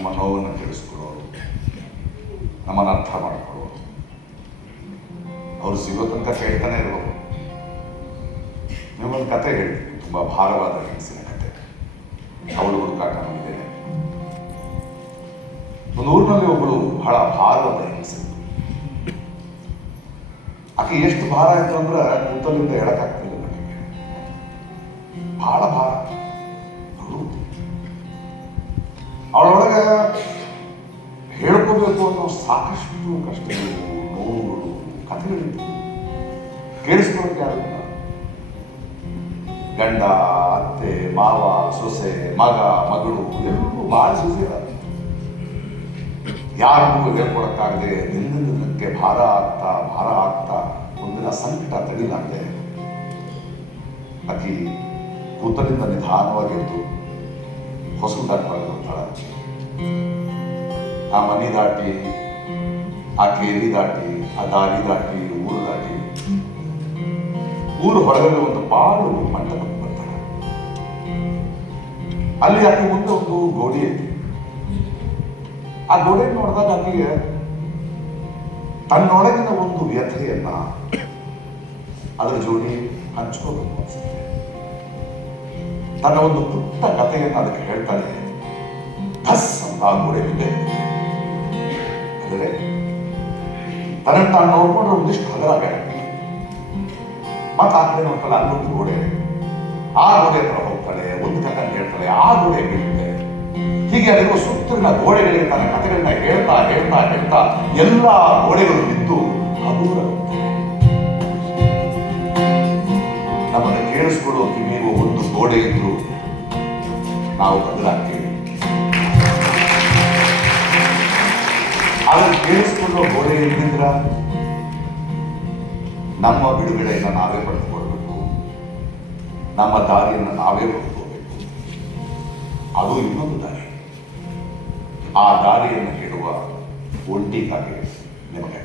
ನಮ್ಮ ನೋವನ್ನು ತಿಳಿಸ್ಕೊಡೋರು, ನಮ್ಮನ್ನು ಅರ್ಥ ಮಾಡಿಕೊಳ್ಳೋರು. ಅವರು ಸಿಗೋ ತನಕ ಕೇಳ್ತಾನೆ ಇರೋರು. ನಿಮಗೊಂದು ಕತೆ ಹೇಳ್ತೀನಿ, ತುಂಬ ಭಾರವಾದ ಹೆಂಗಸಿನ ಕತೆ. ಅವಳು ಹುಡುಕಾಟ ನಮಗಿದ್ದೇನೆ. ಒಂದು ಊರಿನಲ್ಲಿ ಒಬ್ಬಳು ಬಹಳ ಭಾರವಾದ ಹೆಂಗಸಿತ್ತು. ಆಕೆ ಎಷ್ಟು ಭಾರ ಆಯ್ತು ಅಂದ್ರೆ ಕೂತಲಿಂದ ಹೇಳಕ್ಕಾಗ್ತಿಲ್ಲ ನನಗೆ. ಬಹಳ ಭಾರ. ಅವಳೊಳಗೆ ಹೇಳ್ಕೋಬೇಕು ಅನ್ನೋ ಸಾಕಷ್ಟು ಕಷ್ಟಗಳು, ನೋವುಗಳು, ಕಥೆಗಳಿತ್ತು. ಕೇಳಿಸ್ಕೊಳ್ಳೋಕೆ ಯಾರಿಲ್ಲ. ಗಂಡ, ಅತ್ತೆ, ಮಾವ, ಸೊಸೆ, ಮಗ, ಮಗಳು ಎಲ್ಲರೂ ಬಹಳ ಸುಸಿ. ಯಾರಿಗೂ ಹೇಳ್ಕೊಳಕ್ಕಾಗದೆ ದಿನಕ್ಕೆ ಭಾರ ಆಗ್ತಾ ಒಂದಿನ ಸಂಕಟ ತಡಿಲಾಗದೆ ಆಕಿ ಕೂತಲಿಂದ ನಿಧಾನವಾಗಿ ಎದ್ದು ಹೊಸಲು ದಾಟವಾಗಿ ಬರ್ತಾಳೆ. ಆ ಮನೆ ದಾಟಿ, ಆ ಕೇರಿ ದಾಟಿ, ಆ ದಾರಿ ದಾಟಿ, ಊರು ದಾಟಿ, ಊರು ಹೊರಗಡೆ ಒಂದು ಪಾಳು ಮಂಟಪಕ್ಕೆ ಬರ್ತಾಳೆ. ಅಲ್ಲಿ ಆಕೆ ಮುಂದೆ ಒಂದು ಗೋಡಿ ಐತಿ. ಆ ಗೋಡೆ ನೋಡಿದಾಗ ಆಕೆಗೆ ತನ್ನೊಳಗಿನ ಒಂದು ವ್ಯಥೆಯನ್ನ ಅದರ ಜೋಡಿ ಹಂಚ್ಕೋಬೇಕು ಅನ್ಸುತ್ತೆ. ತನ್ನ ಒಂದು ಪುಟ್ಟ ಕಥೆಯನ್ನು ಅದಕ್ಕೆ ಹೇಳ್ತಾಳೆ. ಧಸ್ ಅಂತ ಆ ಗೋಡೆ ಮುಂದೆ ಅಂದರೆ ತನ್ನನ್ನು ತಾನು ನೋಡ್ಕೊಂಡ್ರೆ ಒಂದಿಷ್ಟು ಹಗರಾಗ ಮತ್ತೆ ಆ ಕಡೆ ನೋಡ್ತಾಳೆ, ಅಲ್ಲೊಂದು ಗೋಡೆ. ಆ ಗೋಡೆ ಹತ್ರ ಹೋಗ್ತಾಳೆ, ಒಂದು ಕಥೆ ಹೇಳ್ತಾಳೆ, ಆ ಗೋಡೆ ಬೀಳುತ್ತೆ. ಹೀಗೆ ಅಲ್ಲಿರುವ ಸುತ್ತಲಿನ ಗೋಡೆಗಳಿಗೆ ತನ್ನ ಕಥೆಗಳನ್ನ ಹೇಳ್ತಾ ಹೇಳ್ತಾ ಹೇಳ್ತಾ ಎಲ್ಲ ಗೋಡೆಗಳು ಬಿದ್ದು ಹಗುರಾಗುತ್ತೆ. ನಮ್ಮನ್ನು ಕೇಳಿಸ್ಕೊಳ್ಳೋ ಕಿವಿಯುವ ಒಂದು ಗೋಡೆ ಇದ್ರು ನಾವು ಬದಲಾಗ್ತೀವಿ. ಅದನ್ನು ಕೇಳಿಸ್ಕೊಳ್ಳೋ ಗೋಡೆ ಇದ್ದಿದ್ರ ನಮ್ಮ ಬಿಡುಗಡೆಯನ್ನು ನಾವೇ ಪಡೆದುಕೊಳ್ಬೇಕು, ನಮ್ಮ ದಾರಿಯನ್ನು ನಾವೇ ಪಡೆದುಕೋಬೇಕು. ಅದು ಇನ್ನೊಂದು ದಾರಿ. ಆ ದಾರಿಯನ್ನು ಹೇಳುವ ಒಂಟಿ ಕಾಗೆ ನಿಮಗೆ